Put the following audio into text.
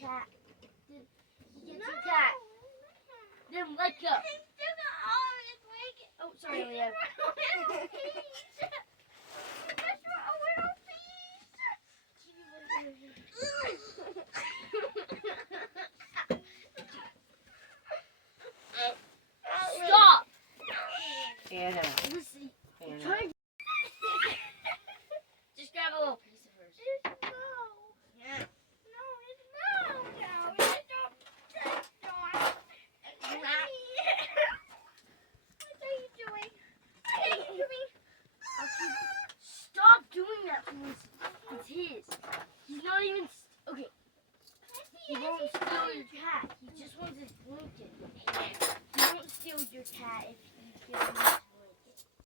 cat. Then he gets your cat. Then let go. Oh, sorry, Leo. Stop! Anna. Listen, Anna. try. Just grab a little piece of hers. Yeah. Stop doing that, please. It's his. He's not even. Okay. He won't steal your cat. He just wants his blanket. He won't steal your cat if you give him.